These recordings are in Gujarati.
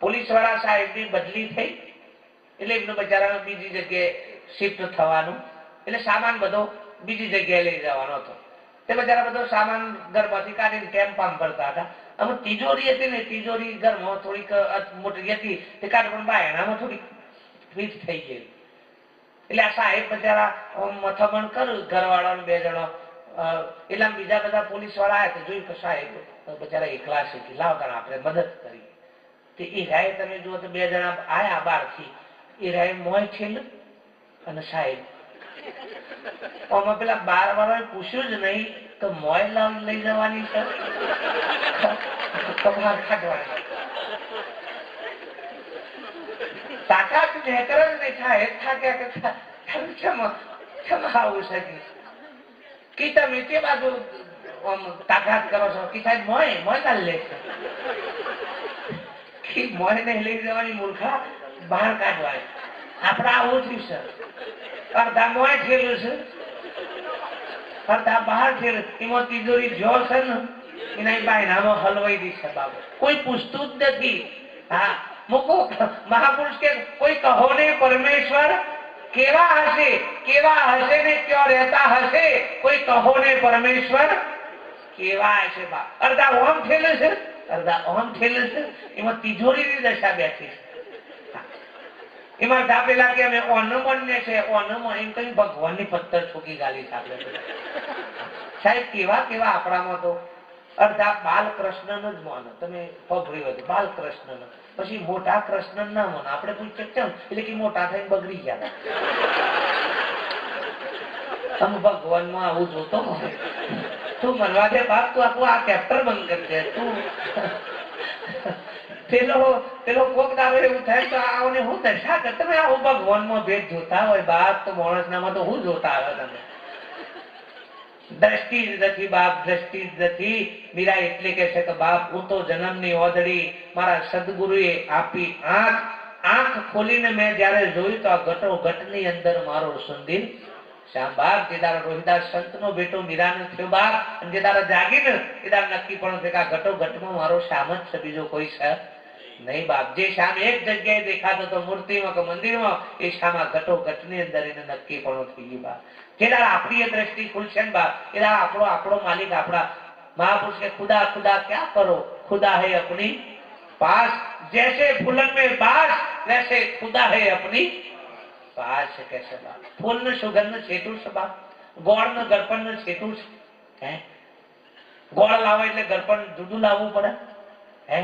પોલીસ વાળા સાહેબની બદલી થઈ એટલે એમનું બચારાનું બીજી જગ્યાએ શિફ્ટ થવાનું, એટલે સામાન બધો બીજી જગ્યાએ લઈ જવાનો હતો. તે બચારા બધો સામાન ઘરમાંથી કાઢીને ટેમ્પામાં ભરતા હતા. અમુક તિજોરી હતી ને, તિજોરી ઘરમાં થોડીક મોટી હતી, તે કાઢ પણ બાયણામાં થોડીક ફીટ થઈ ગઈ. એટલે આ સાહેબ બચારા મથામણ કર્યું ઘરવાળાને બે જણો, એટલે બીજા બધા પોલીસ વાળા આવ્યા જોયું કે સાહેબ બચારા એકલા છે, લાવતા આપણે મદદ કરી. તે એ રાય તમે જુઓ તો બે જણા આયા બહારથી, એ રાય મોય છેલ્લું અને સાહેબ આમાં પેલા 12 વાળાએ પૂછ્યું જ નહીં તો મોય લઈ જવાની છે કાઢવાની તાકાત નેકર જ નહીં થાય થાક્યા કે આવું છે કે તમે તે બાજુ તાકાત કરો છો કે સાહેબ મોય ના લે છે મોય ને લઈ જવાની મૂર્ખા બહાર કાઢવાની. આપડે આવું થયું છે, અડધા મોય થયેલું છે, અડધા બહાર થયેલું. એમાં તિજોરી જો છે ને એના બાયણામાં હલવાઈ દી છે બાબુ, કોઈ પૂછતું જ નથી. હા મૂકો મહાપુરુષ કે કોઈ કહો ને પરમેશ્વર કેવા હશે ને ક્યાં રહેતા હશે, કોઈ કહો ને પરમેશ્વર કેવા હશે. બા અડધા ઓમ થયેલું છે, અડધા ઓમ થયેલું છે, એમાં તિજોરીની દશા બેઠી છે. એમાં ધાપેલા કે અમે ઓનમન ને છે, ઓનમન એમ કઈ ભગવાનની પથ્થર ઠોકી ગાલી આપણે સાહેબ કેવા કેવા આપણામાં તો અડધા બાલકૃષ્ણ જ માનો. તમે પગડ્યું હતું બાલકૃષ્ણ, પછી મોટા કૃષ્ણ ના માનો. આપણે પૂછીએ કેમ, એટલે કે મોટા થઈને બગડી ગયા. તમે ભગવાનમાં આવું જોતો હોય તું મનવા દે બાપ, તું આખું આ ચેપ્ટર બંધ કરજે તું. પેલો કોક દાડો એવું થાય તો આવને હું દશા કર. તમે આવું ભગવાનમાં ભેદ જોતા હોય બાપ તો માણસ નામાં તો હું જોતા આવે તમે. દ્રષ્ટિ જ નથી બાપ, દ્રષ્ટિ જ નથી. મીરા એટલે કે છે કે બાપ હું તો જન્મની ઓદડી મારા સદગુરુએ આપી આંખ, આંખ ખોલીને મેં જયારે જોયું તો આ ઘટો ઘટની અંદર મારો સુંદર શ્યામ બાપ. જે દાડા રોહિદાસ સંતનો બેટો મીરાને થયો બાપ, અને જે દાડા જાગીને એ દાડા નક્કી પણ કે આ ઘટો ઘટમાં મારો શ્યામ જ છે, બીજો કોઈ છે નહીં બાપ. જે શ્યામ એક જગ્યાએ દેખાતો હતો મૂર્તિમાં કે મંદિરમાં, એ શ્યામ આ ઘટો ઘટની અંદર એને નક્કી પણ થઈ ગયું બાપ. જે દાડા આપણી દ્રષ્ટિ ખુલશે ને બાપ, એ દાડા આપણો માલિક આપણા महापुरुष के खुदा खुदा क्या करो, खुदा है अपनी पास. जैसे फूलन में बास वैसे खुदा है अपनी पास. कैसे बात, फूल ने सुगंध छेटू से बात, गोड़ ने गरपन ने छेटू है. गोड़ लावे એટલે ગરપણ જુદું લાવવું પડે હે,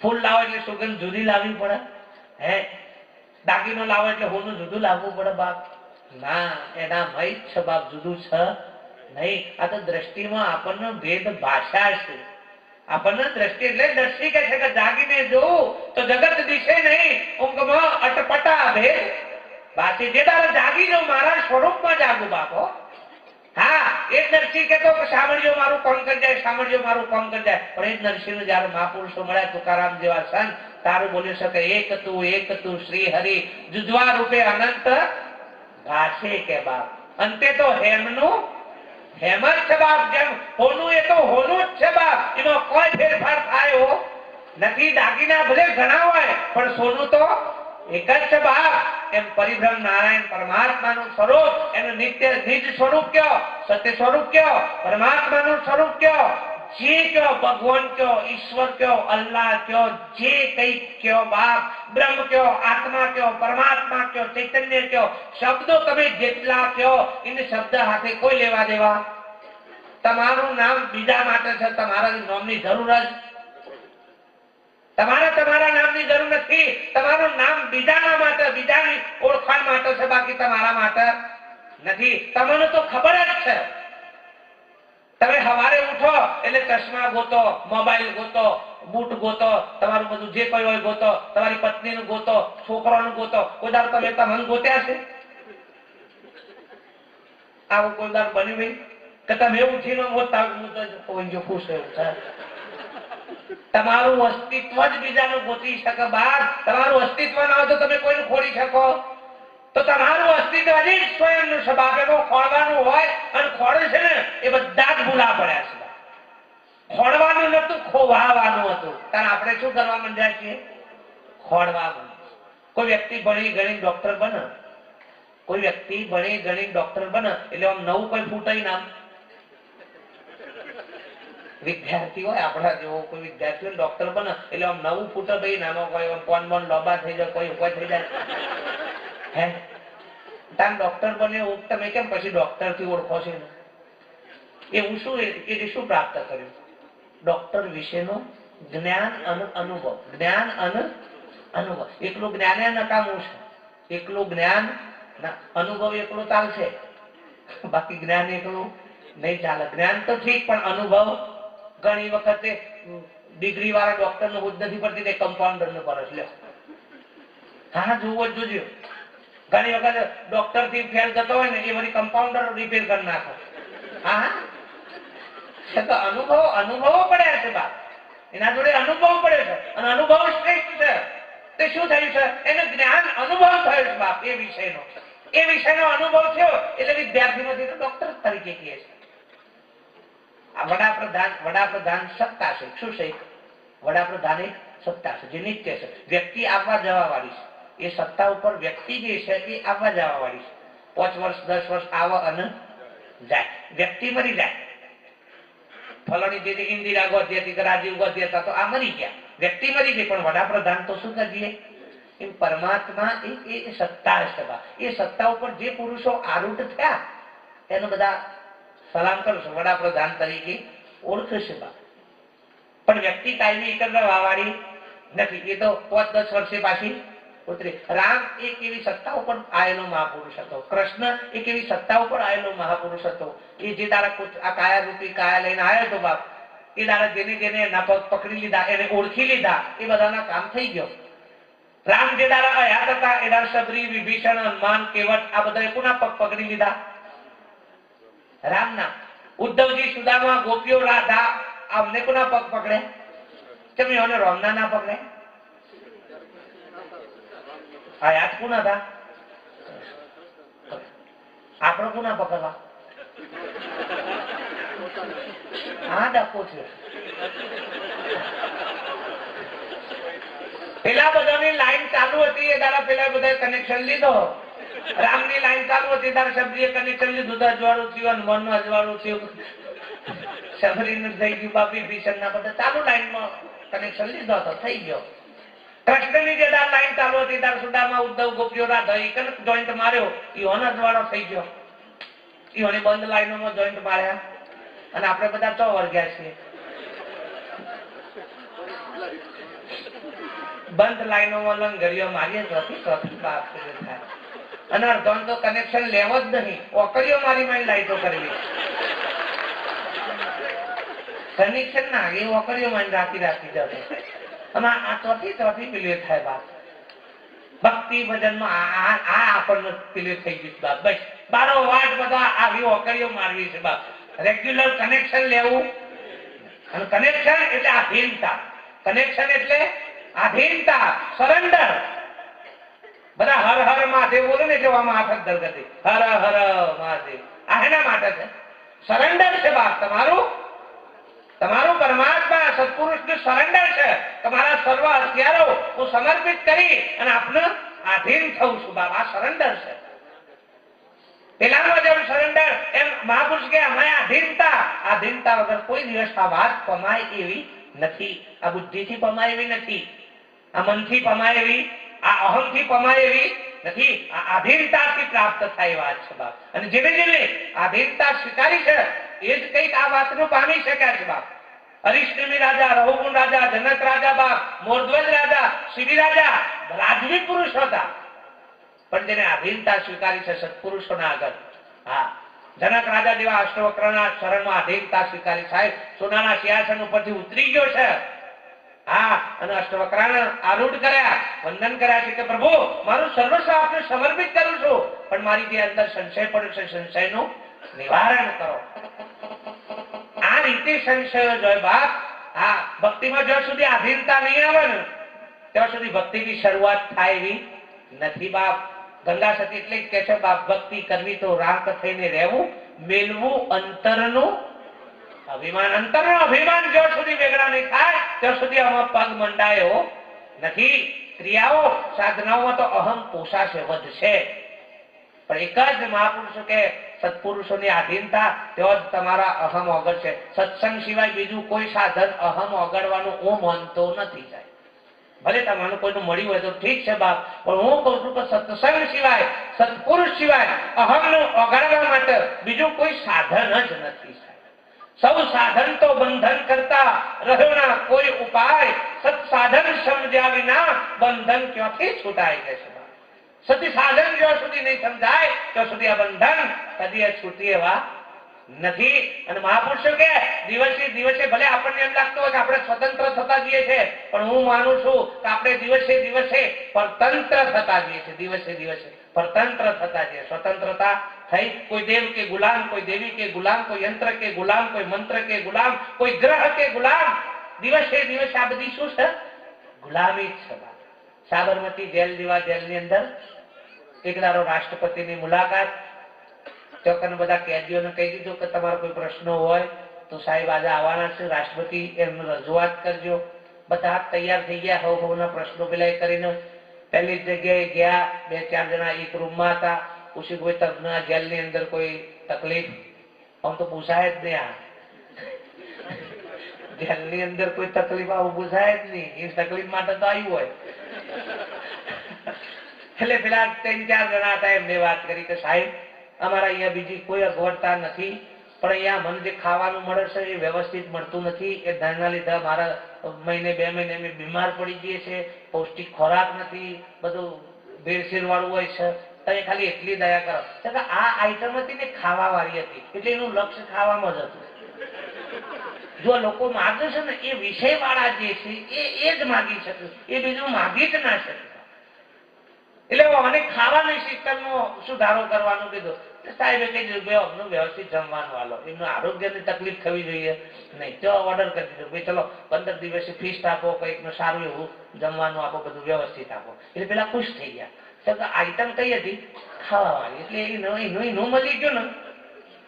ફૂલ લાવે એટલે સુગંધ જુદી લાવવી પડે હે, દાગીનો લાવે એટલે હોનું જુદું લાવવું પડે બાપ. ના, એના મય છે બાપ, જુદું છે નહીં. આ તો દ્રષ્ટિમાં આપણને ભેદ ભાષા છે. આપણને દ્રષ્ટિ એટલે દ્રષ્ટિ કે છે કે જાગીને જોવું તો જગત દિશે નહીં, ઊંઘમાં અટપટા ભેદ બાકી. જે તારે જાગી જાઉં મારા સ્વરૂપમાં જાગું બાપો. હા, એ નરસિંહ કેતો કે સાંભળજો મારું કામ કરી જાય, સાંભળજો મારું કામ કરી જાય. પણ એ નરસિંહ જયારે મહાપુરુષો મળ્યા તુકારામ જેવા સંત, તારું બોલી શકે એક તું શ્રી હરિ જુજવા રૂપે અનંત ગાશે કે બાપ. અંતે તો હેમનું હેમત છે બાપ. જેમ હોનું એ તો હોનું જ છે બાપ, એમાં કોઈ ફેરફાર થાય હો નથી. દાગીના ભલે ઘણા હોય પણ સોનું તો એક જ છે બાપ. એમ પરિબ્રહ્મ નારાયણ પરમાત્માનું સ્વરૂપ, એનું નિત્ય નિજ સ્વરૂપ કયો, સત્ય સ્વરૂપ કયો, પરમાત્માનું સ્વરૂપ કયો, જે કયો ભગવાન કયો, ઈશ્વર કયો, અલ્લાહ કયો, જે કઈ કયો બાપ, બ્રહ્મ કયો, આત્મા કયો, પરમાત્મા કયો, ચૈતન્ય કયો, શબ્દો તમે જેટલા કયો, એને શબ્દ હાથે કોઈ લેવા દેવા. તમારું નામ બીજા માટે છે, તમારા નામની જરૂર જ તમારા નામની જરૂર નથી. તમારું નામ બીજાના માટે, બીજાની ઓળખાણ માટે છે, બાકી તમારા માટે નથી. તમને તો ખબર જ છે. તમે સવારે ઉઠો એટલે ચશ્મા ગોતો, મોબાઈલ ગોતો, બૂટ ગોતો, તમારું બધું જે કોઈ હોય ગોતો, તમારી પત્નીનું ગોતો, છોકરાનું ગોતો. કોઈ દાડો તમે તમને ગોત્યા છે? આવું કોઈ દાડો બન્યું ભાઈ કે તમે ઉઠીને ગોતતા કોઈ જો ખુશ એવું છે? તમારું અસ્તિત્વ જ બીજાનું ગોતી શકે બાપ. તમારું અસ્તિત્વ ના હોય તો તમે કોઈને ખોડી શકો? તો તમારું અસ્તિત્વ જ સ્વયંનું સ્વભાવ એમાં ખોળવાનું હોય, અને ખોળે છે ને એ બધા જ ભૂલા પડ્યા છે. ખોડવાનું નતું, ખોવાવાનું હતું. તાર આપણે શું કરવા માંડ્યા છીએ? ખોડવા માંડ્યા. કોઈ વ્યક્તિ ભણી ગણી ડોક્ટર બને, કોઈ વ્યક્તિ ભણી ગણી ડોક્ટર બને એટલે આમ નવું કોઈ ફૂટાઈ નામ વિદ્યાર્થી હોય આપણા જેવો કોઈ વિદ્યાર્થી હોય ડોક્ટર બને એટલે આમ નવું ફૂટે ભાઈ નાનો કોઈ કોણ બોન લોબા થઈ જાય, કોઈ ઉપર થઈ જાય. હે તાર ડોક્ટર બને તમે કેમ પછી ડોક્ટર થી ઓળખો છો? એવું શું એ શું પ્રાપ્ત કર્યું? ડોક્ટર વિશેનો જ્ઞાન અને અનુભવ. જ્ઞાન અને અનુભવ. એકલું જ્ઞાને નકામું છે. એકલું જ્ઞાન અનુભવ એકલું ચાલશે, બાકી જ્ઞાન એકલું નહીં ચાલે. જ્ઞાન તો ઠીક, પણ અનુભવ ઘણી વખતે ડિગ્રી વાળા ડોક્ટર નો જ નથી પડતી, તે કમ્પાઉન્ડર નો પરસ લ્યો. હા જુઓ જોજો, ઘણી વખત ડોક્ટર થી ફેલ થતો હોય ને એ વળી કમ્પાઉન્ડર રિપેર કરી નાખો. હા તો અનુભવો પડ્યા છે બાપ, એના જોડે અનુભવ પડે છે અને અનુભવ શ્રેષ્ઠ છે. તે શું થયું છે? એને જ્ઞાન અનુભવ થયો છે બાપ. એ વિષયનો અનુભવ થયો એટલે વિદ્યાર્થી નથી તો ડોક્ટર તરીકે કહે છે. આ વડાપ્રધાન સત્તા છે. શું છે? વડાપ્રધાન એક સત્તા છે જે નિત્ય છે. વ્યક્તિ આવવા જવા વાળી છે. એ સત્તા ઉપર વ્યક્તિ જે છે એ આવવા જવા વાળી છે. 5 વર્ષ 10 વર્ષ આવે અને જાય. વ્યક્તિ મરી જાય. ફલાણી જે ઇન્દિરા ગોધી હતી કે રાજીવ ગોધી હતા તો આ મરી ગયા, વ્યક્તિ મરી ગઈ. પણ વડાપ્રધાન તો શું કરીએ? એ પરમાત્મા એ સત્તા છે. એ સત્તા ઉપર જે પુરુષો આરૂઢ થયા એનો બધા સલામ કરું છું, વડાપ્રધાન તરીકે ઓળખશે બા. પણ વ્યક્તિ કાયમી એક જ વાવાળી નથી. એ તો 5-10 વર્ષે પાછી ઉતરી. રામ એક એવી સત્તા ઉપર આવેલો મહાપુરુષ હતો. કૃષ્ણ એક એવી સત્તા ઉપર આવેલો મહાપુરુષ હતો. એ જે તારા આ કાયા રૂપી કાયા લઈને આવ્યો હતો બાપ, એ તારા જેને એના પગ પકડી લીધા, એને ઓળખી લીધા, એ બધાના કામ થઈ ગયો. રામ જે તારા અયાત હતા એ તારા સબરી, વિભીષણ, હનુમાન, કેવટ આ બધા કોના પગ પકડી લીધા? રામના. ઉદ્ધવજી, સુદામા, ગોપીઓ, રાધા અમને કોના પગ પકડે? તમે એને રામના ના પકડે? આ યાદ કોના હતા? આપણો કોના પકડવા? હા ડકો છે. પેલા બધાની લાઈન ચાલુ હતી એ તારા પેલા બધા કનેક્શન લીધો. રામની લાઈન ચાલુ હતી તારા સબરીએ કનેક્શન લીધું તો અજવાળું થયું, હનુમાનનું અજવાળું થયું, સબરીનું થઈ ગયું, બાપી ભીષણના બધા ચાલુ લાઈનમાં કનેક્શન લીધો તો થઈ ગયો. કૃષ્ણની જે લાઈન ચાલુ હતી તાર સુદામા, ઉદ્ધવ, ગોપીઓ, રાધા એ જોઈન્ટ માર્યો, ઈઓનો અજવાળો થઈ ગયો. ઈઓની બંધ લાઈનોમાં જોઈન્ટ માર્યા અને આપણે બધા 100 વર્ગ્યા છીએ. બંધ લાઈનોમાં લંગરીઓ મારીએ ચોથી બાપ થાય. અને અડધો તો કનેક્શન લેવો જ નહીં, ઓકરીઓ મારી લાઈટો કરવી. કનેક્શન ના એ ઓકરીઓ મારી રાતી જતો. અને આ ચોથી પેલી થાય બાપ. ભક્તિ ભજનમાં આ આપણને પેલી થઈ ગયું બાપ. બસ બારો વાટ બધા આવી ઓકરીઓ મારવી છે બાપ. રેગ્યુલર કનેક્શન લેવું. અને કનેક્શન એટલે આધીનતા. કનેક્શન એટલે આધીનતા, સરેન્ડર. બધા હર હર મહાદેવ બોલે ને એટલે આમાં હાથ જ દરગતી. હર હર મહાદેવ આ એના માટે છે. સરેન્ડર છે બાપ. તમારું પરમાત્મા સત્પુરુષનું સરેન્ડર છે. તમારા સર્વ હથિયારો હું સમર્પિત કરી અને આપને આધીન થઉં છું બાપ. આ સરેન્ડર છે. પેલામાં જેવું સરેન્ડર એમ મહાપુરુષ કે અમે આધીનતા વગર કોઈ દિવસ આ વાત પમાય એવી નથી. આ બુદ્ધિથી પમાય એવી નથી. આ મનથી પમાય એવી, આ અહમથી પમાય એવી નથી. આ આધીનતાથી પ્રાપ્ત થાય વાત છે બાપ. અને જેને આધીનતા સ્વીકારી છે એ જ કઈક આ વાતનું પામી શક્યા છે બાપ. હરિશ્નેમી રાજા, રઘુકુંડ રાજા, જનક રાજા બાપ, મોરધ્વજ રાજા, શિબી રાજા રાજવી પુરુષ હતા. પણ જેને આધીનતા સ્વીકારી છે સત્પુરુષોના આગળ. હા, જનક રાજા જેવા અષ્ટવક્રના શરણમાં આધીનતા સ્વીકારી. સાહેબ સોનાના સિંહાસન ઉપરથી ઉતરી ગયો છે. હા, અને અષ્ટવક્રાને આરૂઢ કર્યા, વંદન કર્યા છે કે પ્રભુ મારું સર્વસ્વ આપને સમર્પિત કરું છું, પણ મારી જે અંદર સંશય પડ્યો છે સંશયનું નિવારણ કરો. આ રીતે સંશયો જોય બાપ. હા, ભક્તિમાં જ્યાં સુધી આધીનતા નહીં આવે ને ત્યાં સુધી ભક્તિની શરૂઆત થાય એવી નથી બાપ. ગંગા સતી એટલે કે છે બાપ ભક્તિ કરવી તો રાંક થઈને રહેવું, મેલવું અંતરનું. અભિમાન અંતરનો અભિમાન જ્યાં સુધી વેગળા નહીં થાય ત્યાં સુધી આમાં પગ મંડાયો નથી. ક્રિયાઓ સાધનાઓમાં તો અહમ પોષાશે, વધશે, પણ એક જ મહાપુરુષો કે સત્પુરુષોની આધીનતા તેઓ જ તમારા અહમ ઓગળશે. સત્સંગ સિવાય બીજું કોઈ સાધન અહમ ઓગળવાનું હું માનતો નથી. જાય ભલે તમારું કોઈનું મળ્યું હોય તો ઠીક છે બાપ, પણ હું કહું છું કે સત્સંગ સિવાય, સત્પુરુષ સિવાય અહમનું ઓગાળવા માટે બીજું કોઈ સાધન જ નથી. સૌ સાધન તો બંધન કરતા રહ્યોના કોઈ ઉપાય, સત સાધન સમજ્યા વિના બંધન ક્યાંથી છૂટાય જશે. સતી સાધન જ્યાં સુધી નહીં સમજાય ત્યાં સુધી આ બંધન કદી છૂટી એવા નથી. અને મહાપુરુષો કે દિવસે દિવસે ભલે આપણને એમ લાગતું હોય કે આપણે સ્વતંત્ર થતા જઈએ છીએ, પણ હું માનું છું કે આપણે દિવસે દિવસે પરતંત્ર થતા જઈએ છીએ. દિવસે દિવસે પરતંત્ર થતા જઈએ. સ્વતંત્રતા થઈ કોઈ દેવ કે ગુલામ, કોઈ દેવી કે ગુલામ, કોઈ યંત્ર કે ગુલામ, કોઈ મંત્ર કે ગુલામ, કોઈ ગ્રહ કે ગુલામ. દિવસે દિવસે આ બધી શું છે? ગુલામી જ છે. સાબરમતી જેલ જેવા જેલની અંદર એક દાડો રાષ્ટ્રપતિની મુલાકાત. ચોકન બધા કેદીઓને કહી દીધું કે તમારો કોઈ પ્રશ્ન હોય તો સાહેબ આજે આવવાના છે, રાષ્ટ્રપતિ એમને રજૂઆત કરજો. બધા તૈયાર થઈ ગયા, હવના પ્રશ્નો પેલા કરીને પહેલી જગ્યાએ ગયા. 2-4 જણા એક રૂમમાં હતા. પૂછ્યું કોઈ તમને જેલની અંદર કોઈ તકલીફ? આમ તો પૂછાય જ નહીં. આ જેલની અંદર કોઈ તકલીફ આવું પૂછાય જ નહીં. એ તકલીફ માટે તો આવ્યું હોય. એટલે પેલા 3-4 જણા હતા, એમને વાત કરી કે સાહેબ અમારા અહીંયા બીજી કોઈ અગવડતા નથી, પણ અહીંયા મને જે ખાવાનું મળે છે એ વ્યવસ્થિત મળતું નથી. એ ધનના લીધે મારા મહિને 2 મહિને અમે બીમાર પડી જઈએ છે. પૌષ્ટિક ખોરાક નથી, બધું ભેળસેળ વાળું હોય છે. તમે ખાલી એટલી દયા કરો. આ આઈટમ હતી ને ખાવા વાળી હતી, એટલે એનું લક્ષ્ય ખાવામાં જ હતું. જો લોકો માગે છે ને એ વિષય વાળા જે છે એ જ માગી શકે, એ બીજું માગી જ ના શકે. એટલે મને ખાવાની સિસ્ટમનો સુધારો કરવાનું કીધું. સાહેબે કહી દીધું અમને વ્યવસ્થિત જમવાનું આલો, એમનું આરોગ્યની તકલીફ થવી જોઈએ નહીં. તો ઓર્ડર કરી દીધો ભાઈ ચલો 15 દિવસે ફીસ્ટ આપો, કંઈક સારું એવું જમવાનું આપો, બધું વ્યવસ્થિત આપો. એટલે પેલા ખુશ થઈ ગયા. આઈટમ કઈ હતી? ખાવા વાળી. એટલે એનું મળી ગયો ને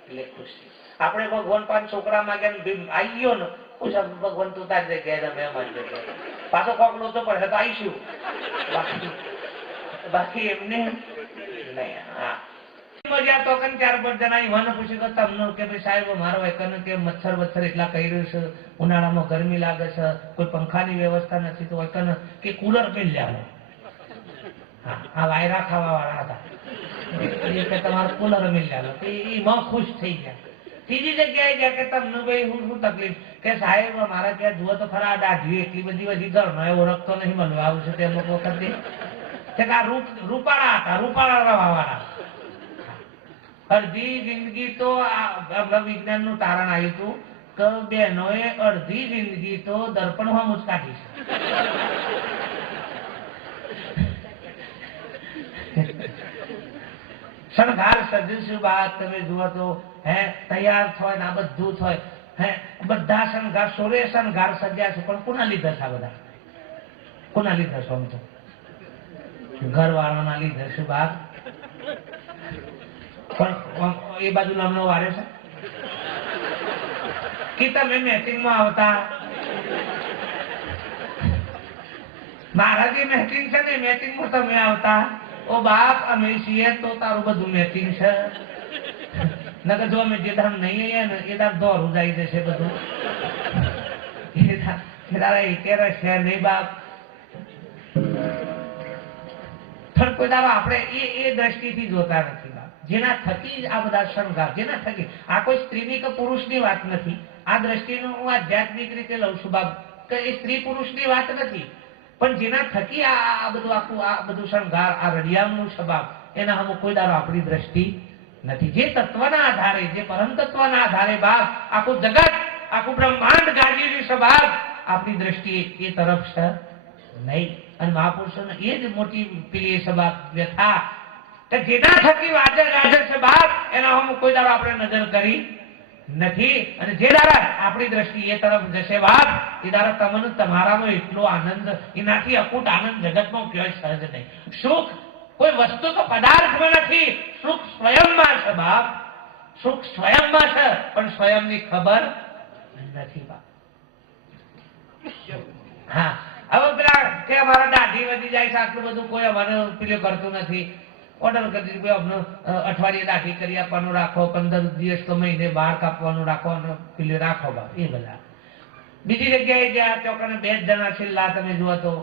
એટલે ખુશ થઈ. આપણે ભગવાન 5 છોકરા માંગ્યા આવી ગયો ને, ખુશ. ભગવાન તું તારી જગ્યાએ મહેમાન જગ્યાએ પાછો કોકડો તો પડે તો આવીશું, બાકી એમને નહીં. હા મજા તો 4-5 જણા યુવાને પૂછ્યું કે તમને કે ભાઈ સાહેબ મારો એકને કે મચ્છર એટલા કહી રહ્યું છે, ઉનાળામાં ગરમી લાગે છે, કોઈ પંખાની વ્યવસ્થા નથી, તો એકને કે કુલર પી લ્યા. હા આ વાયરા ખાવા વાળા હતા કે તમારે કુલર મિલ લ્યા. એમાં ખુશ થઈ ગયા. ત્રીજી જગ્યાએ ગયા કે તમને ભાઈ શું તકલીફ? કે સાહેબ મારા ત્યાં જુઓ તો ખરા દાઢી એટલી બધી વધી ઘરનો ઓળખતો નહીં બનવા આવું છે. તે અમુક વખતે રૂપાળા હતા, રૂપાળા વાળા. અડધી જિંદગી તો વિજ્ઞાન નું તારણ આવ્યું હતું કે બહેનોએ અડધી જિંદગી તો દર્પણમાં મુસ્કાટી છે. શણગાર સજીશું બાદ તમે જુઓ તો તૈયાર થાય ને આ બધું થાય. બધા શણગાર 16 શણગાર સજ્યા છે, પણ કોના લીધે છે? આ બધા કોના લીધે છે? આમ તો ઘર વાળાના લીધે છે બાદ. પણ એ બાજુ નામનો વારે છે કે તમે મેચિંગમાં આવતા. મારા જે મેચિંગ છે ને મેચિંગમાં તમે આવતા. ઓ બાપ અમે છીએ તો તારું બધું મેચિંગ છે. નકર જો અમે જે ધામ નહીં આવીએ ને એ ધામ દોરું જાય જશે બધું. છે નહીં બાપ. કોઈ દાડો આપણે એ દ્રષ્ટિથી જોતા નથી. જેના થકી આ બધા શણગાર, જેના થકી આ કોઈ સ્ત્રીની કે પુરુષની વાત નથી. આ દ્રષ્ટિનું હું આધ્યાત્મિક રીતે લઉં છું બાપ, કે એ સ્ત્રી પુરુષની વાત નથી, પણ જેના થકી આ બધું આખું આ બધું શણગાર આ રડિયામણું છે બાપ, એના અમુક કોઈ દાડો આપણી દ્રષ્ટિ નથી. જે તત્વના આધારે, જે પરમ તત્વના આધારે બાપ આખું જગત, આખું બ્રહ્માંડ ગાજેલું છે બાપ, આપણી દ્રષ્ટિ એ તરફ છે નહીં. અને મહાપુરુષોને એ જ મોટી પેલી છે બાપ વ્યથા, જેના થકી વાજે ગાજર છે બાપ, એના અમુક કોઈ દાડો આપણે નજર કરી નથી. અને જે દાડા આપણી દ્રષ્ટિ એ તરફ જશે બાપ, એ દાડા તમને તમારામાં એટલો આનંદ, એનાથી અકૂટ આનંદ જગતમાં ક્યાંય સહજ નહીં. સુખ કોઈ વસ્તુ તો પદાર્થમાં નથી, સુખ સ્વયંમાં છે બાપ. સુખ સ્વયંમાં છે, પણ સ્વયંની ખબર નથી બા. હા, હવે પેલા કે અમારા દાઢી વધી જાય છે, આટલું બધું કોઈ અમારે પેલું કરતું નથી. ઓર્ડર કરી દીધું, અમને અઠવાડિયે દાઢી કરી આપવાનું રાખો, 15 દિવસ તો મહિને બહાર કાપવાનું રાખો, પેલું રાખો બા. એ બધા બીજી જગ્યાએ ગયા ચોકને 2 જણા છેલ્લા તમે જુઓ તો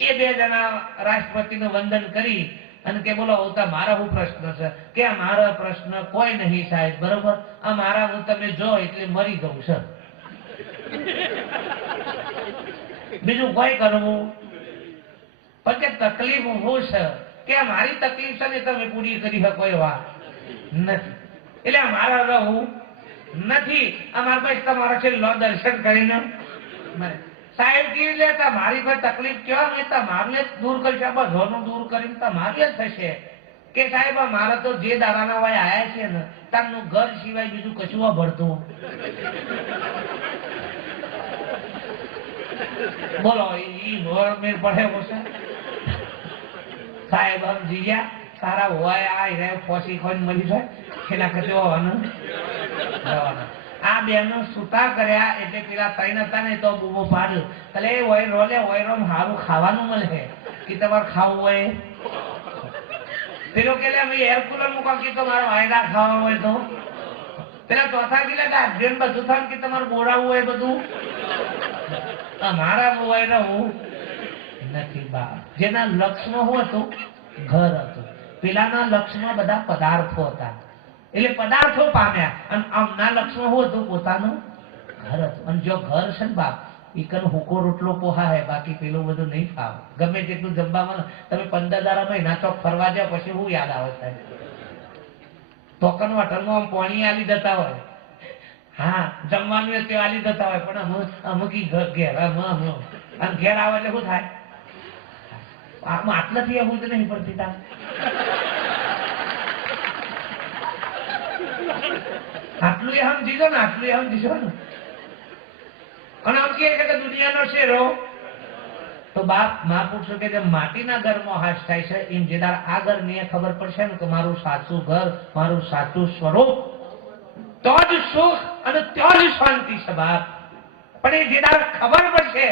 એ 2 જણા રાષ્ટ્રપતિનું વંદન કરી અને કે બોલો આવતા મારા શું પ્રશ્ન છે? કે મારા પ્રશ્ન કોઈ નહીં સાહેબ, બરોબર, આ મારા હું તમે જો એટલે મરી દઉં છે, બીજું કોઈ કરવું પછી તકલીફ હું છે કે મારી તકલીફ છે ને તમે પૂરી કરી શકો એવા નથી, એટલે મારા રહું નથી. અમારા પાસે તમારા છેલ્લો દર્શન કરીને સાહેબ કેવી લેતા મારી કોઈ તકલીફ કેવા મેં તમારે દૂર કરશે, બધોનું દૂર કરીને તમારે થશે. કે સાહેબ મારા તો જે દાડાના વાય આયા છે ને તારનું ઘર સિવાય બીજું કશું ભરતું. બોલો ઈ મેર પડે છે સાહેબ? સમજી ગયા સારા હોય આ ફોસી ખોઈને મરી જાય એના કરતા હોવાનું. આ બેનો સુતા કર્યા એટલે પેલા 3 હતા ને તો બૂમો પાડ્યો, એટલે વયરો લે વયરો સારું ખાવાનું મળે કે તમારે ખાવું હોય. પેલો કે એર કુલર મૂકો કે તમારે વાયડા ખાવા હોય તો પેલા ચોથા કે ગાર્જિયન બધું થાય કે તમારે બોરાવું હોય બધું. મારા વયરો હું નથી બા. જેના લક્ષ્યમાં શું હતું? ઘર હતું. પેલાના લક્ષ્યમાં બધા પદાર્થો હતા એટલે પદાર્થો પામ્યા, અને આમના લક્ષ્યમાં શું હતું? પોતાનું ઘર હતું. અને જો ઘર છે ને બાપ ઈકન હુકો રોટલો પોહા હે, બાકી પેલું બધું નહીં ખાવ. ગમે તેટલું જમવામાં તમે 15 મહિના ચોક ફરવા જાવ પછી શું યાદ આવે સાહેબ? ટોકન હોટલમાં આમ પાણી આલી દેતા હોય, હા જમવાનું તે આલી દેતા હોય, પણ અમુકી ઘેર અને ઘેર આવે એટલે શું થાય? આટલાથી એવું જ નહીં પડતી તા. આટલું એ સમજીજો ને, આટલું એ સમજીજો ને. અને આમ કે દુનિયાનો શેરો તો બાપ મહાપુરુષો કે માટીના ઘરમાં હાશ થાય છે એમ જેદાર આ ઘર ને ખબર પડશે ને કે મારું સાચું ઘર, મારું સાચું સ્વરૂપ, તો જ સુખ અને તો જ શાંતિ છે બાપ. પણ એ જેદાર ખબર પડશે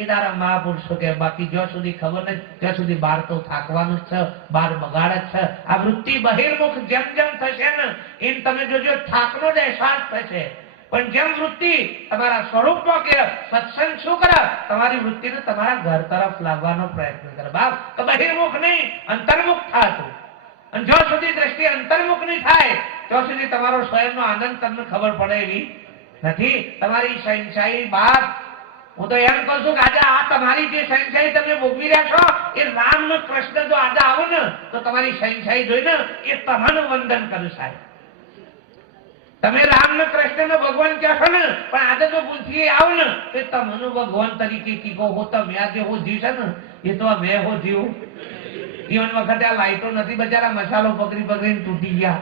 એ દારા મહાપુરુષો કે બાકી જ્યાં સુધી ખબર નથી ત્યાં સુધી બહાર તો થાકવાનું જ છે, બહાર બગાડ જ છે. આ વૃત્તિ બહિર્મુખ જેમ જેમ થશે ને એમ તમે જોજો થાકનો જ અહેસાસ થશે. પણ જેમ વૃત્તિ તમારા સ્વરૂપમાં કે સત્સંગ શું કરે? તમારી વૃત્તિને તમારા ઘર તરફ લાવવાનો પ્રયત્ન કરે બાપ. તો બહિર્મુખ નહીં અંતર્મુખ થાતું. અને જ્યાં સુધી દ્રષ્ટિ અંતર્મુખ નહીં થાય ત્યાં સુધી તમારો સ્વયંનો આનંદ તમને ખબર પડે એવી નથી. તમારી શહેનશાહી બાપ, હું તો એમ કહું છું કે આજે આ તમારી જે શહેનશાહી તમે ભોગવી રહ્યા છો એ રામ ને કૃષ્ણ જો આજે આવો ને તો તમારી શહેનશાહી જોઈને એ તમારું વંદન કર્યું સાહેબ. તમે રામ ને કૃષ્ણ ને ભગવાન કહો છો ને, પણ આજે જો ભૂલથી આવો ને તો તમને ભગવાન તરીકે કીધો હો. તમે આજે હો જીવ છે ને એ તો મેં હો જીવ. જીવન વખતે આ લાઈટો નથી બચારા મસાલો પકડી પકડીને તૂટી ગયા,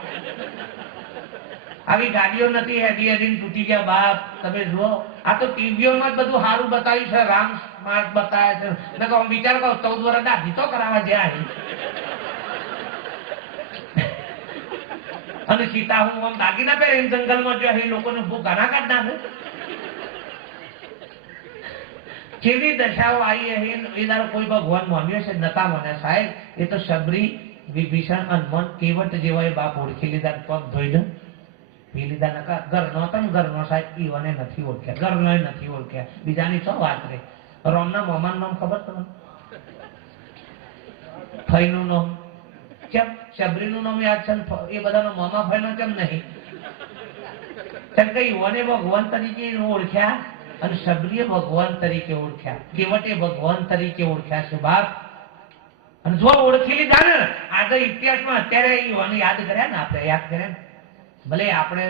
આવી ગાડીઓ નથી હેડી હેડીને તૂટી ગયા બાપ. તમે જુઓ આ તો ટીવીઓમાં જ બધું સારું બતાવ્યું છે, રામ સ્માર્ટ બતાવે છે. મેં કહું વિચાર કરો 14 વર્ષ દાઢી તો કરાવવા જ્યાં અને સીતા હું આમ દાગીના પહેરીને જંગલમાં જો એ લોકોને બહુ ઘણા કાઢ નાખે. કેવી દશાઓ આવી એ દારો કોઈ ભગવાન માન્યો છે નતા મને સાહેબ. એ તો શબરી, વિભીષણ, હનુમાન, કેવટ જેવા એ બાપ ઓળખી લીધા, પગ ધોઈને પી લીધા. નકા ઘરનો હતો ને ઘરનો સાહેબ ઈવને નથી ઓળખ્યા, ઘરનો નથી ઓળખ્યા, બીજાની શું વાત રે. રોમના મોમાન નામ ખબર તમને? ફઈનું નામ કેમ? શબરીનું નામ યાદ છે એ બધાનો મોમા ફઈનો કેમ નહીં? કેમ કે ઈવને ભગવાન તરીકે ઓળખ્યા અને શબરીએ ભગવાન તરીકે ઓળખ્યા, કેવટે ભગવાન તરીકે ઓળખ્યા છે બાપ. અને જો ઓળખી લીધા ને આજે ઇતિહાસમાં અત્યારે ઈવને યાદ કર્યા ને, આપણે યાદ કર્યા ને, ભલે આપણે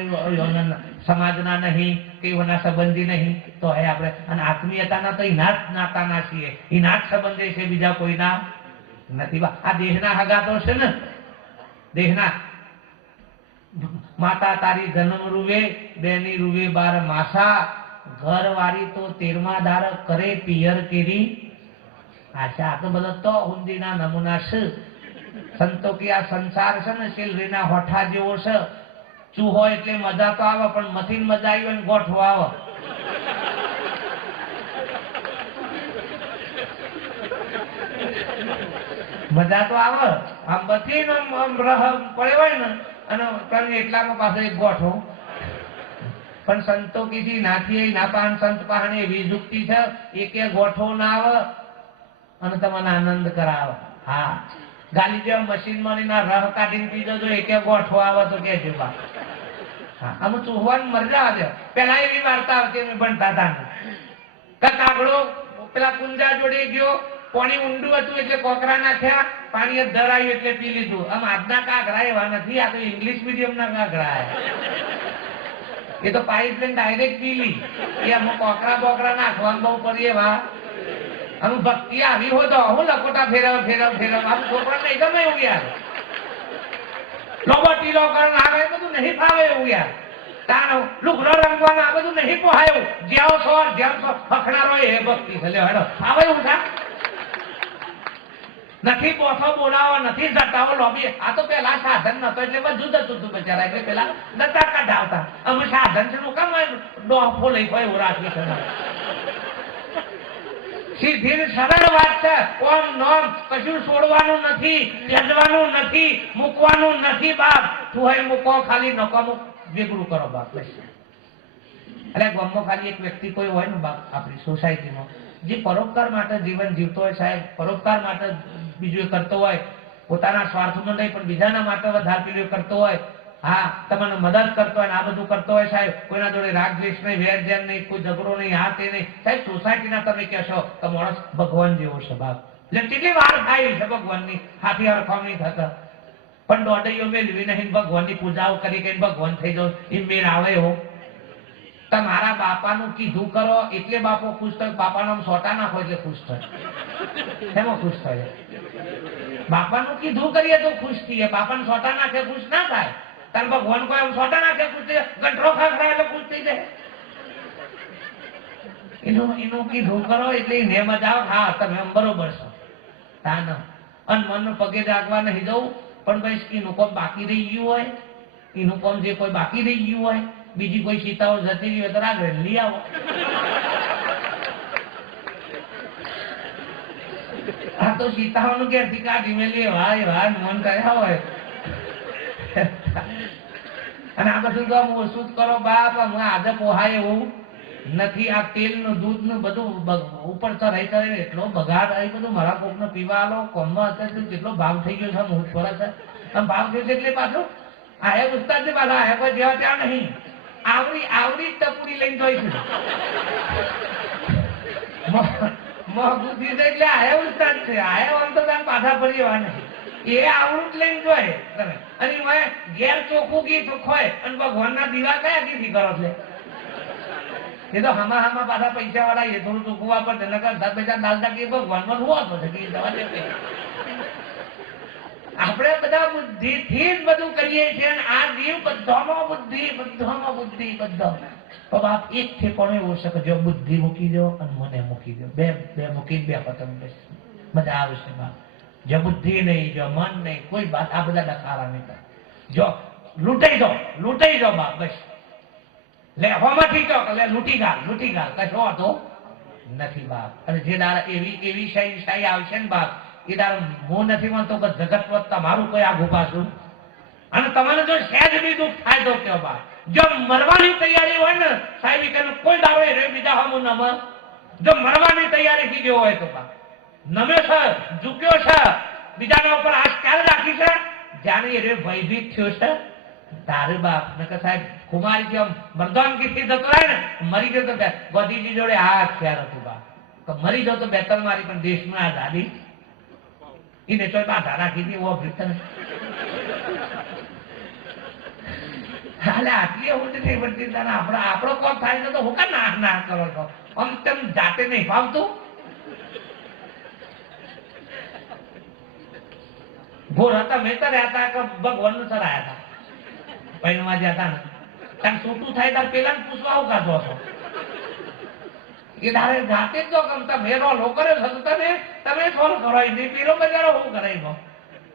સમાજના નહીં કે એના સંબંધી નહીં તો હે આપણે, અને આત્મીયતાના તો ઇનાત નાતાના છીએ, ઇનાત સંબંધી છે, બીજા કોઈના નથી. આ દેહના હગાતો છે ને, દેહના. માતા તારી જન્મ રૂવે, બેની રૂવે 12 માસા, ઘર વાળી તો 13મા દાર કરે પિયર કેરી આશા. આ તો બધા તો હુંદીના નમૂના છે. સંતો કે આ સંસાર છે ને શીલરીના હોઠા જેવો છે. ચૂહો એટલે મજા તો આવે, પણ મથીન મજા આવી હોય ને ગોઠવો આવે. મજા તો આવે, આમ મથીન આમ રહ પડે હોય ને અને તમે એટલામાં પાસે એક ગોઠવો. પણ સંતો કીધી નાથી ના પાન સંત પાહણે એવી યુક્તિ છે, એકે ગોઠવો ના આવે અને તમને આનંદ કરાવે. હા, ગાલી જેવા મશીન માં રહ કાઢીને પીધો તો એકે ગોઠવો આવે તો કે છે બા. હા, આમ ચૂહવાની મજા આવે. પેલા એવી વાર્તા આવતી અમે ભણતા હતા, કાગડો પેલા કુંજા જોડે ગયો, પાણી ઊંડું હતું એટલે કોકરા નાખ્યા, પાણી ધરાયું એટલે પી લીધું. આમ આજના કાગડા એવા નથી, આ તો ઇંગ્લિશ મીડિયમ ના કાગડા. એ તો પાઇપ લઈને ડાયરેક્ટ પી લી. એ અમુક કોકરા બોકરા નાખવાનું બહુ કરીએ વા. અમુક ભક્તિ આવી હોય તો હું લકોટા ફેરવ આમ છોકરા નહીં ગમે એવું યાર. લોબટી લો કરણ આવે બધું નહીં ફાવે એવું યાર. તાનો લુગડો રંગવાનો આ બધું નહીં પોહાયું. જ્યાં સો ફખણારો એ ભક્તિ છે. લે હેડો આવે એવું થા. નથી બોથો બોલાવો, નથી જટાવો લોબી. આ તો પેલા સાધન નતો એટલે બધું જતું હતું બચારા. એટલે પેલા નતા કઢાવતા. અમે સાધન છે નું કામ ડોફો લઈ કોઈ એવું રાખી છે. સીધી સરળ વાત છે. ઓમ નોમ કશું છોડવાનું નથી, ત્યજવાનું નથી, મૂકવાનું નથી. બાપ તું હે મૂકો, ખાલી નકામું વેગળું કરો બાપ. એટલે ગામમાં ખાલી એક વ્યક્તિ કોઈ હોય ને બાપ આપણી સોસાયટીમાં જે પરોપકાર માટે જીવન જીવતો હોય સાહેબ, પરોપકાર માટે બીજું કરતો હોય, પોતાના સ્વાર્થમાં નહીં પણ બીજાના માટે વધારે પેલું કરતો હોય. હા, તમને મદદ કરતો હોય, આ બધું કરતો હોય સાહેબ. કોઈના જોડે રાગ દ્વેષ નહીં, વેર જેમ નહીં, કોઈ ઝઘડો નહીં, હા તે નહીં સાહેબ. સોસાયટીના તમે કહેશો તો માણસ ભગવાન જેવો છે બાપ. એટલે કેટલી વાર થાય છે ભગવાનની હાથી હરખામણી થતા, પણ દોઢીઓ મેળવી નહીં ભગવાનની પૂજાઓ કરી કઈ ભગવાન થઈ જાવ એ મેળ આવે એવો. તમારા બાપાનું કીધું કરો એટલે બાપો ખુશ થાય. બાપાનો સોટા નાખો એટલે ખુશ થાય. એમાં ખુશ થાય. બાપાનું કીધું કરીએ તો ખુશ થઈએ, બાપાને સોટા નાખે ખુશ ના થાય. તાર ભગવાન કોઈ એમ સોટા નાખે ખુશ થઈ જાય, ગંઠરો ખાખરા એટલે ખુશ થઈ જાય. એનું કીધું કરો એટલે એને મજા આવે. હા તમે એમ બરોબર છો. તા ન અને મન પગે જાગવા નહીં જવું, પણ ભાઈ એનું કોમ બાકી રહી ગયું હોય, એનું કોમ જે કોઈ બાકી રહી ગયું હોય, બીજી કોઈ સીતાઓ જતી રહી હોય તો આગળ લઈ આવો. આ તો સીતાઓનું ક્યાંથી કાઢી મેલી વાય મન કર્યા હોય. અને આ બધું તો ઓછું જ કરો બાપ. આજે પોહાય એવું નથી. આ તેલ નું દૂધ નું બધું ઉપર ચરાઈ એટલો બગાડ આવી બધું. મારા કોક નો પીવા આલો કોમમાં અત્યારે કેટલો ભાવ થઈ ગયો છે. હું ફરક છે આમ ભાવ થયો છે એટલે પાછું આયા ઉસ્તાદ છે પાછા. આયા કોઈ જેવા ત્યાં નહીં. આવડી ટપુડી લઈને જોઈ છે. મોંઘું થયું છે એટલે આયા ઉસ્તાદ છે. આયા આમ તો તમે પાછા ફરી એવા નહીં. એ આવડું જ લઈને જોય તમે. અને ઘેર ચોખ્ખું ઘી હોય અને ભગવાનના દીવા કયા ઘીથી કરો છે? એ તો હામાં પાછા પૈસા વાળા એ થોડું ચોખ્ખું વાપરશે. નકર દસ પૈસા દાલતા કે ભગવાનમાં હોતો છે. આપણે બધા બુદ્ધિ થી જ બધું કરીએ છીએ. આ જીવ બધામાં બુદ્ધિ બધો. તો બાપ એક ઠેકાણું એવું છે કે જો બુદ્ધિ મૂકી દો અને મને મૂકી દો, બે મૂકી બે પતંગ મજા આવશે બાપ. જો બુદ્ધિ નહીં, જો મન નહીં, કોઈ વાત આ બધા ડકારા નહીં કરે. જો લૂંટાઈ દો બાપ બસ. લે હોમાંથી તો લે લૂંટી ગાલ કશો હતો નથી બાપ. અને જે દાડા એવી શાહી આવશે ને બાપ, એ દાડા હું નથી માનતો કે જગત પર તમારું કોઈ આગું પાછું. અને તમારે જો સહેજ બી દુઃખ થાય તો કેવો બાપ. જો મરવાની તૈયારી હોય ને સાહેબ કે કોઈ દાડો એ બીજા હમું નમ. જો મરવાની તૈયારી થઈ ગયો હોય તો બાપ નમે છે, ઝૂક્યો છે, બીજાના ઉપર આશ ક્યારે રાખી છે જાણે એ ભયભીત થયો છે તારે બાપ. નકર સાહેબ કુમારી જેમ મરદાન કીધી જતો રહે ને, મરી ગયો તો ગોદીજી જોડે હાથ ખ્યાલ હતું બાપ. મરી જાવ તો બેતર મારી પણ દેશમાં આઝાદી એને તો બાધા રાખી હતી. આટલી ઊંટ નહીં બનતી. આપણો કોમ થાય તો હું કા ના કરો છો? આમ તેમ જાતે નહીં ફાવતું. ભોર હતા મેં રહ્યા હતા કે ભગવાન નું સરાયા હતા પૈણવા જ્યાં હતા ને ત્યાં છૂટું થાય ત્યારે પેલા ને પૂછવા આવું કાઢો છો. એ તારે જાતે જ જો ગમતા મેરો લો કર્યો છે તમે સોલ્વ કરો. નહીં પીરો બજારો હું કરાવી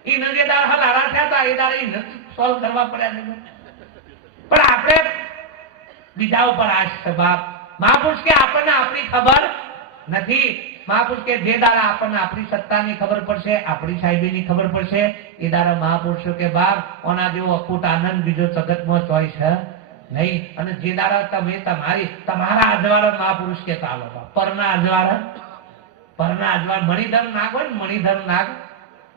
એને જે દાળ હાલ હારા થયા હતા એ દાળ સોલ્વ કરવા પડ્યા છે. પણ આપણે બીજા ઉપર આશ છે બાપ. મહાપુરુષ કે આપણને આપણી ખબર નથી. મહાપુરુષ કે જે દાડા આપણને આપણી સત્તાની ખબર પડશે, આપણી સાહેબીની ખબર પડશે, એ દાડા મહાપુરુષો કે બાપ ઓના જેવો અખૂટ આનંદ બીજો જગતમાં ચોય છે નહીં. અને જે દાડા તમે તમારા અજવાળા મહાપુરુષ કે ચાલો બાપ પરના અજવાળ મણિધર નાગ હોય ને, મણિધર નાગ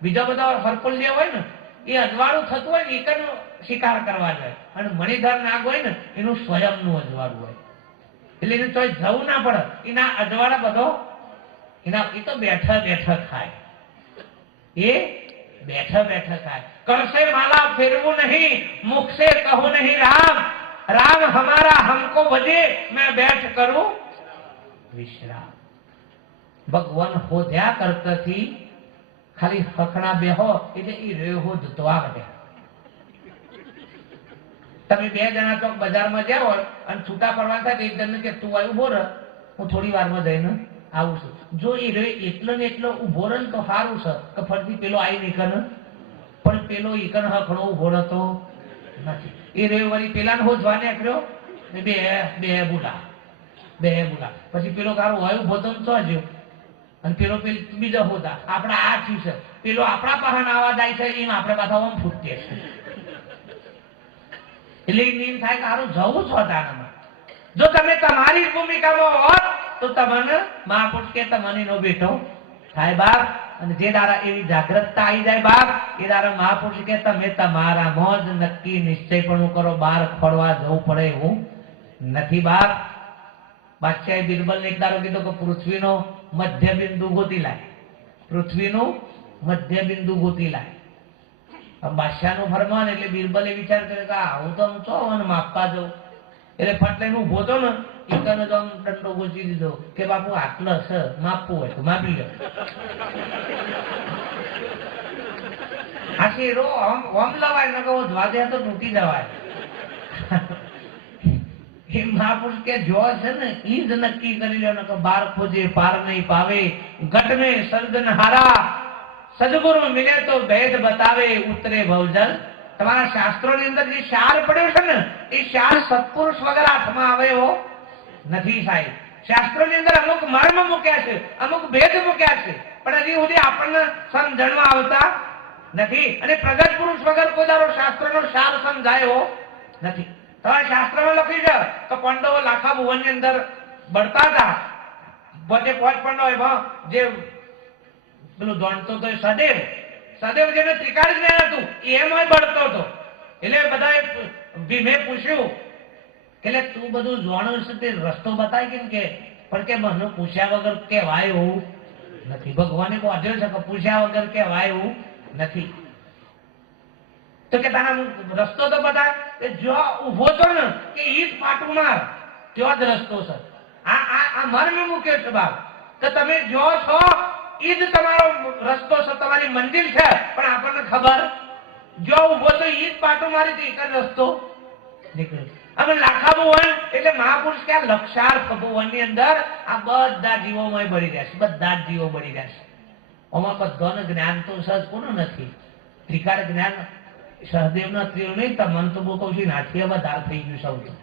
બીજો બધો હરકુલ્ય હોય ને, એ અજવાળું થતું હોય ને એકનો શિકાર કરવા જાય. અને મણિધર નાગ હોય ને એનું સ્વયંનું અજવાળું હોય એટલે એને ચોય જવું ના પડે. એના અજવાળા બધો એ તો બેઠા બેઠા ખાય, એ બેઠા બેઠા ખાય. કરશે માલા ફેરવું નહીં, મુખ से કહું નહીં રામ, राम हमारा हमको भजे, मैं बैठ करूं विश्राम. भगवान होद्या करताથી ખાલી હકણા બેહો એટલે ઈ રેહો દુતવા વધે. તમે બે જણા ચોક બજારમાં જાઓ અને છૂટા પડવા થાય એક જણને કે તું આવ્યું બોર હું થોડી વારમાં જઈને આવું છું. જો એ રે એટલો ને એટલો ઉભો રહે તો સારું છે કે ફરતી પેલો આવી નીકળ, પણ પેલો ઈકન હકડો ઉભો રહેતો નથી. એ રેવવારી પેલાને હોજવા નીકળ્યો ને બે બુલા પછી પેલો કારો હોય ઉભો તો ચોજ્યો અને પેલો બીજો હોતા આપણે આ થયું છે, પેલો આપણા પાસે આવા જાય છે એમ આપણે પાછા આમ ફૂટે છે. એટલે એમ થાય કે સારું જવું છો તારામાં. જો તમે તમારી ભૂમિકામાં હોત તો તમને મહાપુરુષ કે તમને નો બેઠો થાય બાપ. અને જે દારા એવી જાગૃતતા આવી જાય બાપ, એ દારા મહાપુરુષ કે તમે તમારા મોજ નક્કી નિશ્ચય પણ કરો, બહાર ખોડવા જવું પડે એવું નથી બાપ. બાદશાહે બિરબલ ને એક દારો કીધું કે પૃથ્વીનો મધ્ય બિંદુ ગોતી લાય, પૃથ્વીનું મધ્ય બિંદુ ગોતી લાય. બાદશાહનું ફરમાન એટલે બિરબલે વિચાર કર્યો કે હું તો ચો માપવા જઉં. એટલે ફટ લઈને ઉભો તો ને એકને તો આમ દંડો ગોચી દીધો કે બાપુ આટલો છે, માપવું હોય તો માપી લો. આખી રો ઓમ લવાય ને કહો દ્વાદે તો તૂટી જવાય. એ મહાપુરુષ કે જો છે ને ઈ જ નક્કી કરી લો ને કે બાર ખોજે પાર નહીં પાવે, ઘટ में સર્જનહારા, સદગુરુ મિલે તો ભેદ બતાવે, ઉતરે ભવજલ. તમારા શાસ્ત્રોની અંદર જે સાર પડ્યો છે ને એ સાર સત્પુરુષ વગર હાથમાં આવે એવો નથી સાહેબ. શાસ્ત્રોની અંદર અમુક મર્મ મૂક્યા છે, અમુક ભેદ મૂક્યા છે, પણ હજી સુધી આપણને સમજણમાં આવતા નથી. અને પ્રગટ પુરુષ વગર કોઈ દારો શાસ્ત્રનો સાર સમજાય એવો નથી. તમારા શાસ્ત્રમાં લખ્યું છે કે પાંડવો લાખા ભુવનની અંદર બળતા હતા. પોતે પોચ પાંડવ જે પેલું દોડતો તો સદેવ જેને ત્રિકાળ જ્ઞાન હતું એમાં બળતો હતો. એટલે બધાએ ભીમે પૂછ્યું એટલે તું બધું જાણું છે તે રસ્તો બતાય કેમ કે, પણ કે મને પૂછ્યા વગર કહેવાય એવું નથી. ભગવાને કહ્યું છે કે પૂછ્યા વગર કહેવાય એવું નથી. તો કે તારા રસ્તો તો બતાય. જો ઉભો તો ને કે ઈ જ પાટું માર, ત્યાં જ રસ્તો છે. આ મર્મ મૂક્યો છે બાપ કે તમે જો છો ઈ જ તમારો રસ્તો છે, તમારી મંદિર છે. પણ આપણને ખબર જો ઉભો તો ઈ જ પાટું મારી તો એક જ રસ્તો નીકળે. અમે લાખા ભુવન એટલે મહાપુરુષ કે લક્ષાર્થ ભુવન ની અંદર આ બધા જીવોમાં બળી રહ્યા છે, બધા જ જીવો બળી રહ્યા છે. આમાં બધાનું જ્ઞાન તો સહજ કોનું નથી. ત્રિકાળ જ્ઞાન સહદેવ ના ત્રિયો નહીં તો મન તો બહુ કહું છું નાથી વધારે થઈ ગયું સૌથી.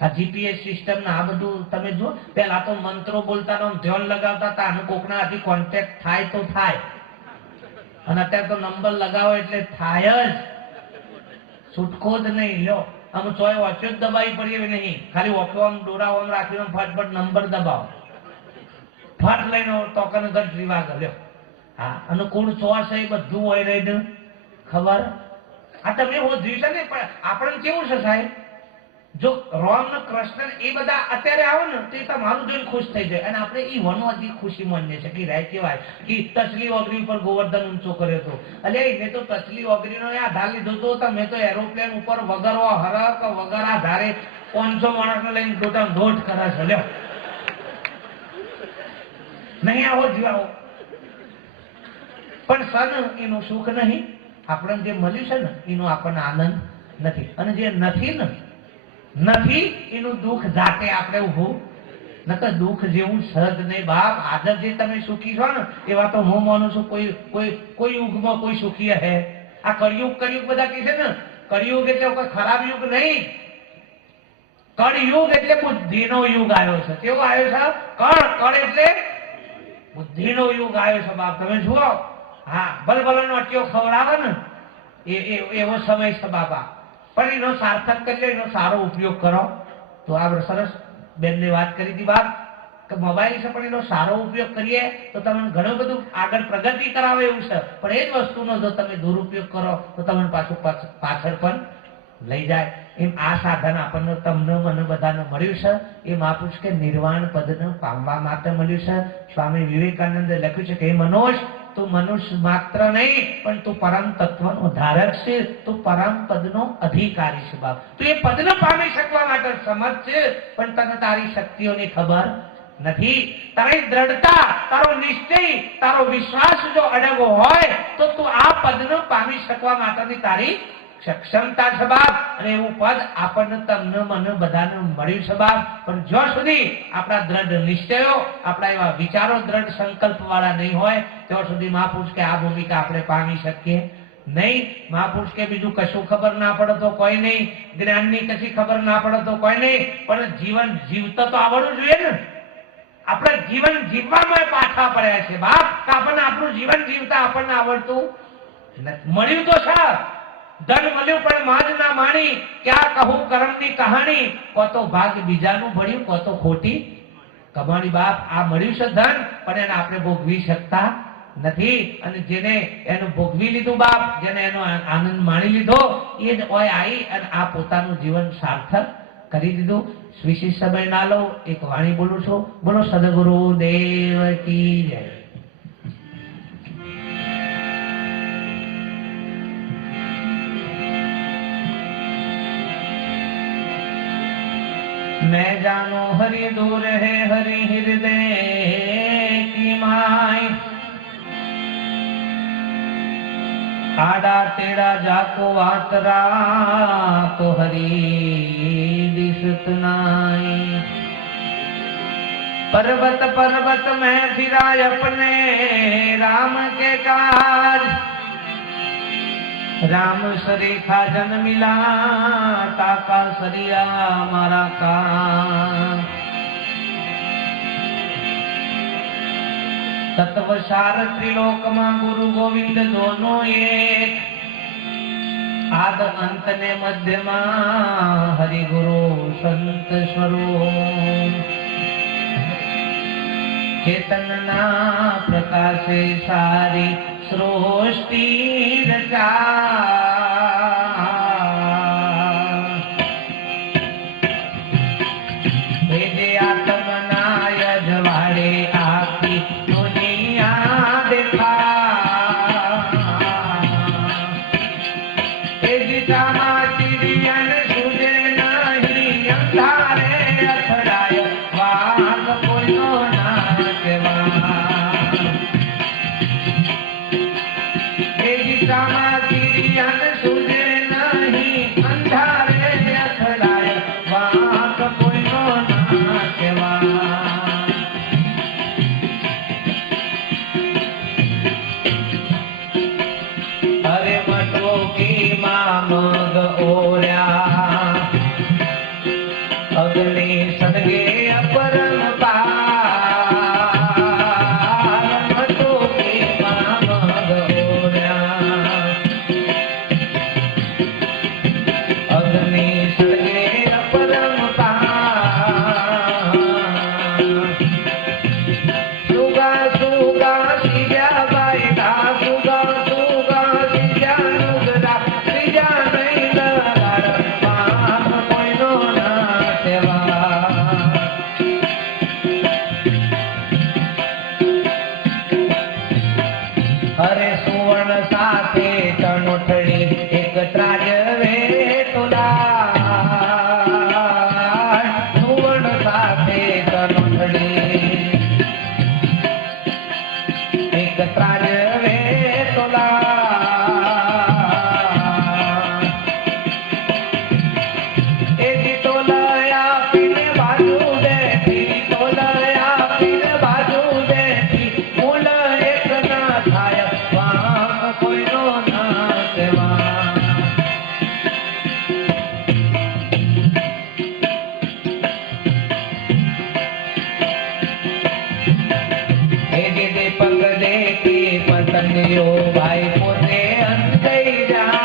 આ જીપીએસ સિસ્ટમ ને આ બધું તમે જો પેલા તો મંત્રો બોલતા ધ્યાન લગાવતા હતા અને કોકના આથી કોન્ટેક્ટ થાય તો થાય, અને અત્યારે તો નંબર લગાવો એટલે થાય જ, છૂટકો જ નહીં. લ્યો આમ ચોય વાંચો જ દબાવી પડી એવી નહીં, ખાલી ઓખો આમ ડોરા આમ રાખીને ફટફટ નંબર દબાવો, ફટ લઈને ટોકન ઘર રીવા કર્યો. હા, અને કોણ ચોર છે એ બધું હોય રહી ખબર. આ તમે હોધ્યું છે ને, પણ આપણે કેવું છે સાહેબ, જો રામ ને કૃષ્ણ એ બધા અત્યારે આવે ને તો એ તમારું જોઈને ખુશ થઈ જાય. અને આપણે ઈ વનવાદી ખુશી માનીએ છીએ કે રાય કેવાય કે તસલી ઓગરી ઉપર ગોવર્ધન ઊંચો કર્યો હતો. એટલે મેં તો તસલી ઓગરીનો આધાર લીધો હતો, મેં તો એરોપ્લેન ઉપર વગરો હરક વગર આધારે 500 માણસને લઈને દોટ કરે છે. લ્યો નહીં આવો જીવાઓ, પણ સન એનું સુખ નહીં. આપણને જે મળ્યું છે ને એનો આપણને આનંદ નથી, અને જે નથી એનું દુઃખ જાતે આપણે ઉભું નકર દુઃખ જેવું સહજ નહીં બાપ. આજે જે તમે સુખી છો ને એવા તો હું માનું છું કોઈ યુગમાં કોઈ સુખી હે. આ કળિયુગ બધા કહે છે ને કળિયુગ એટલે કોઈ ખરાબ યુગ નહીં. કળયુગ એટલે બુદ્ધિનો યુગ આવ્યો છે. કેવો આવ્યો છે? કળ એટલે બુદ્ધિનો યુગ આવ્યો છે બાપ. તમે જુઓ, હા, બલબલનો અટ્યો ખવડાવે ને એવો સમય છે બાપા. પણ એનો સાર્થક કરી લે, એનો સારો ઉપયોગ કરો તો આપણે સરસ બેનને વાત કરી હતી બાપ કે મોબાઈલ છે પણ એનો સારો ઉપયોગ કરીએ તો તમને ઘણું બધું આગળ પ્રગતિ કરાવે એવું છે. પણ એ જ વસ્તુનો જો તમે દુરુપયોગ કરો તો તમને પાછું પાછળ પણ લઈ જાય. એમ આ સાધન આપણને તમને મને બધાને મળ્યું છે. એ મહાપુરુષ કે નિર્વાણ પદને પામવા માટે મળ્યું છે. સ્વામી વિવેકાનંદે લખ્યું છે કે હે મનોજ, તું મનુષ્ય માત્ર નહીં પણ તું પરમ તત્વનો ધારક છે, તું પરમ પદનો અધિકારી છે બાપ. તું એ પદને પામી શકવા માટે સમર્થ છે, પણ તને તારી શક્તિઓની ખબર નથી. તારી દ્રઢતા, તારો નિશ્ચય, તારો વિશ્વાસ જો અડગો હોય તો તું આ પદને પામી શકવા માટેની તારી સક્ષમતા છે બાપ. અને એવું પદ આપણને તમને મને બધાને મળ્યું છે બાપ. પણ જો સુધી આપણા દ્રઢ નિશ્ચયો, આપણા એવા વિચારો દ્રઢ સંકલ્પ વાળા નહીં હોય ત્યાં સુધી મહાપુરુષ કે આ ભૂમિકા આપણે પામી શકીએ નહીં. મહાપુરુષ કે બીજું કશું ખબર ના પડે તો કોઈ નહીં, જ્ઞાનની કશી ખબર ના પડે તો કોઈ નહીં, પણ જીવન જીવતા તો આવડવું જોઈએ ને. આપણે જીવન જીવવામાં પાછા પડ્યા છે બાપ. આપણને આપણું જીવન જીવતા આપણને આવડતું મળ્યું તો છે. ધન મળ્યું પણ માજ ના માણી, ક્યાં કહું કરમની કહાણી. કો તો ભાગ બીજાનું ભળ્યું, કો તો ખોટી કમાણી બાપ. આ મળ્યું છે ધન, પણ એને આપણે ભોગવી શકતા નથી. અને જેને એનું ભોગવી લીધું બાપ, જેને એનો આનંદ માણી લીધો, એ જ ઓય આવી અને આ પોતાનું જીવન સાર્થક કરી દીધું. વિશેષ સમય ના લો, એક વાણી બોલું છું. બોલો સદગુરુ દેવ કી જય. मैं जानो हरि दूर है हरि हृदय की माय, आड़ा तेरा जाको वातरा तो हरि दिसत नाई. पर्वत पर्वत में फिरा अपने राम के काज, राम सरीखा जन मिला ताका सरिया मारा का. तत्वसार त्रिलोक में गुरु गोविंद दोनों एक, आद अंत ने मध्य में हरि गुरु संत स्वरूप. चेतन ना प्रकाशे सारी सृष्टि रचा, भेजे आत्मना यजवाड़े आखी दुनिया देखा. चिड़ियन सूझे नहीं अंधारे अथड़ाय, वाग कोयो ना केवा. चिड़ियन सूझे नहीं अंधारे अथड़ाय, वाग कोयो ना केवा. अरे मटो की मामग ओऱ्या, अग्नि सदगे अपरम पार. मटो की मामग ओऱ्या, गिरे पकड़े की पतंगियो भाई पोते अंधई जाए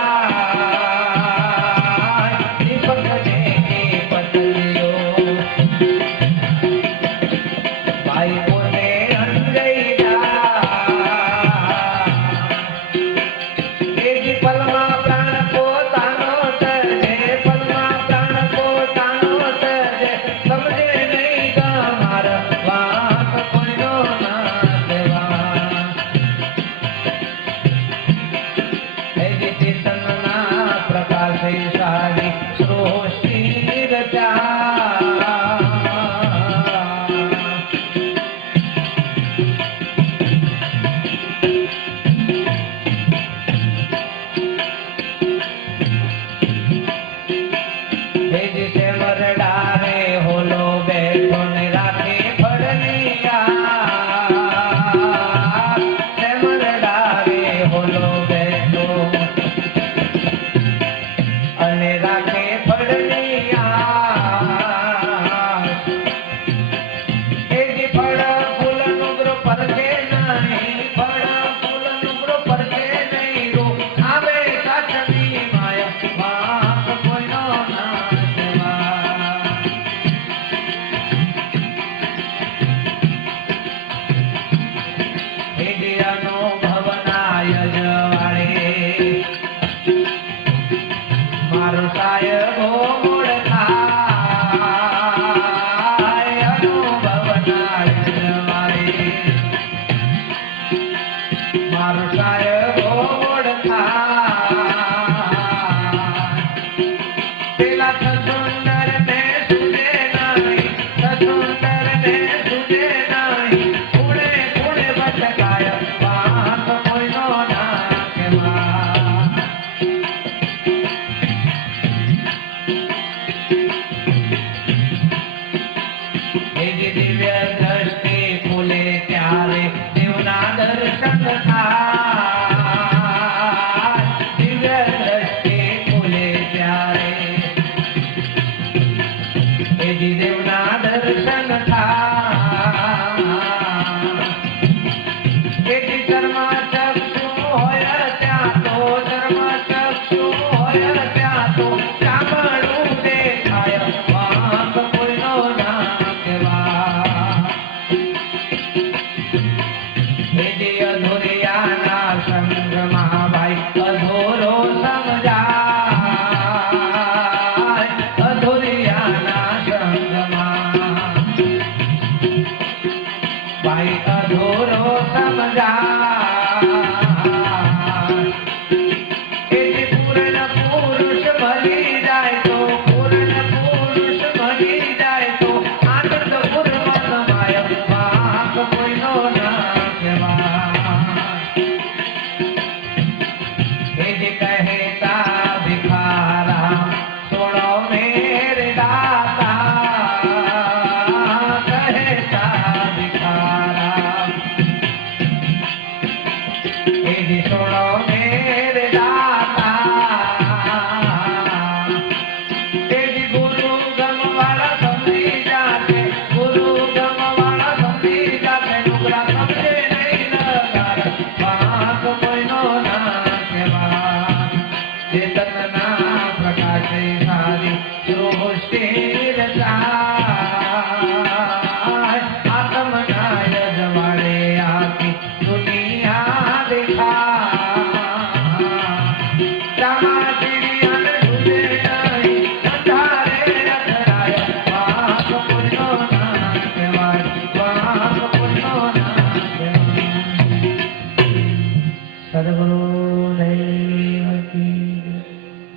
पकड़े की पतंगियो भाई पोते अंधई जाए पलमा प्राण पोतानो तजे पलमा प्राण पोतानो तजे समझे नहीं गामार वाक कोइनो ना देवा हे चेतनना प्रकाशे सारी सृष्टि रचा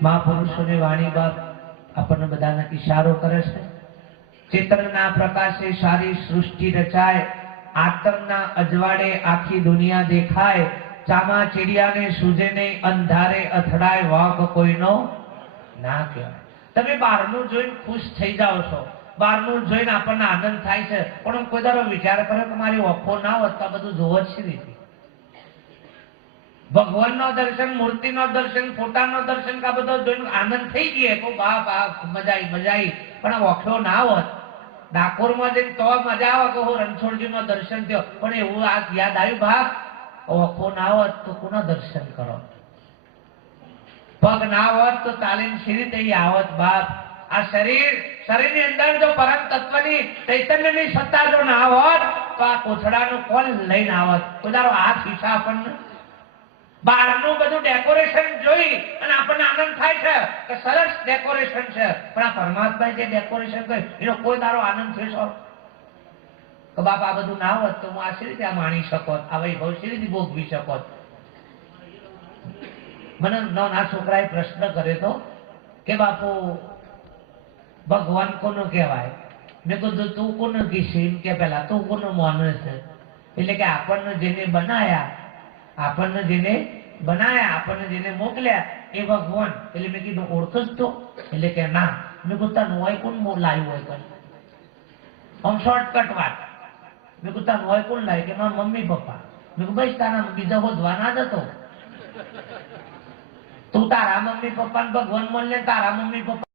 महापुरुषों ने वाणी बात अपन बधाने इशारो करे छे। चेतनना प्रकाशे सारी सृष्टि रचाय, आत्मना अजवाड़े आखी दुनिया देखाय, चामा चिड़िया ने सूजे ने अंधारे અથડાય વાક કોઈનો ના કહેવાય। તમે બહારનું જોઈને ખુશ થઈ જાઓ છો, બહારનું જોઈને આપણને આનંદ થાય છે, પણ કોઈ દાડો વિચાર કરે કે મારી ઓખો ના હોત તો બધું જોવો જ છે। ભગવાનનો દર્શન, મૂર્તિનો દર્શન, ફોટાનો દર્શન કા બધો જોઈને આનંદ થઈ ગયો, બાપ આ મજા આવી, પણ આ ઓખો ના હોત ડાકોરમાં જઈને તો મજા આવે કે હું રણછોડજીનો દર્શન થયો, પણ એવું આ યાદ આવ્યું બાપ, ઓખો ના હોત તો કોના દર્શન કરો, પગ ના હોત તો ચાલીને સી રીતે આવત બાપ. આ શરીરની અંદર જો પરમ તત્વની ચૈતન્યની સત્તા જો ના હોત તો આ કોથળાનું કોણ લઈને આવત? પોતાનો હાથ હિસા આપણને બહારનું બધું ડેકોરેશન જોઈ અને આપણને આનંદ થાય છે કે સરસ ડેકોરેશન છે, પણ આ પરમાત્મા જે ડેકોરેશન કરે એનો કોઈ તારો આનંદ થયો કે બાપ આ બધું ના હોત તો હું આ સી રીતે માણી શકત, આ વૈભવ સી રીતે ભોગવી શકત? મને નાના છોકરાએ પ્રશ્ન કર્યો તો કે બાપુ ભગવાન કોનો કહેવાય? મેં કીધું તું કોને કીધું કે પેલા તું કોનો માને છે? એટલે કે આપણને જેને બનાયા, આપણને જેને મોકલ્યા એ ભગવાન. એટલે મેં કીધું ઓળખો જ તો? એટલે કે ના. મેં કીધું તને હોય કોણ લાવ્યું હોય કઈ? આમ શોર્ટકટ વાત. મેં કીધું તને હોય કોણ લાવ્યું? કે મારા મમ્મી પપ્પા. મેં કીધું ભાઈ તારા બીજા હોદવા ના જતો, તું તારા મમ્મી પપ્પાને ભગવાન મળે, તારા મમ્મી પપ્પા